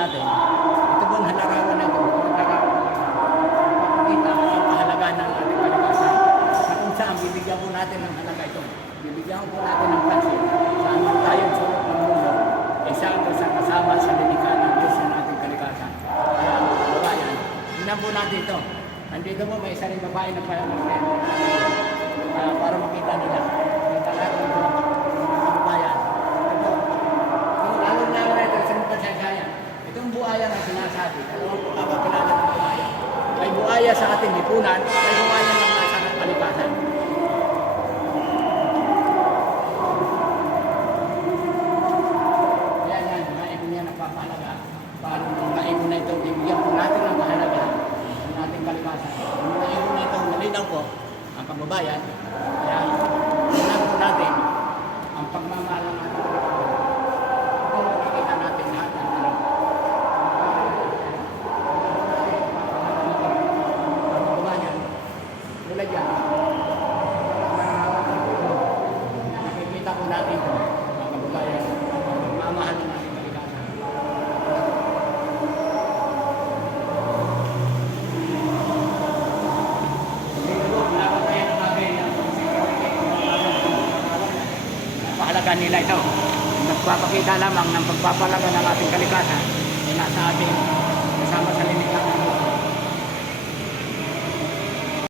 natin, ito po ang halarawan na ito. Pakita ang kahalagaan ng ating kalikasan. Sa kung saan bibigyan po natin ng halaga ito. Bibigyan po natin ng pansin. Saan man tayo sulok ng mundo, isa po sa kasama sa lilikha ng Diyos ng ating kalikasan. Kaya kabayan, tingnan po natin ito. Nandito po may isa rin babae na palamutin. Para makita nila. Kita natin ito. Kabayan. Ito. Yung lalong-lalo na ito sa mga pagsasaya. Itong buhaya na sinasabi. Alam po kapapilala ng buhaya. May buhaya sa ating lipunan, may buhaya ng nasa kalikasan. Yan, mga ibon yan nagpapahalaga. Para mga ibon na ito, ibigyan po natin ng kahalaga ng ating kalikasan. Yung mga ibon na ito, malinaw po ang kababayan. Kaya, tingnan po natin ang pagmamahal ng ating kalikasan. Ito, makikita natin lahat ng ano. Kababayan, tulad yan. Nakikita po natin ito, mga kababayan, ang pagmamahal ng ating kalikasan. Pahalaga nila ito. Nagpapakita lamang ng pagpapalaga ng ating kalikasan ay nasa ating kasama sa lilikha.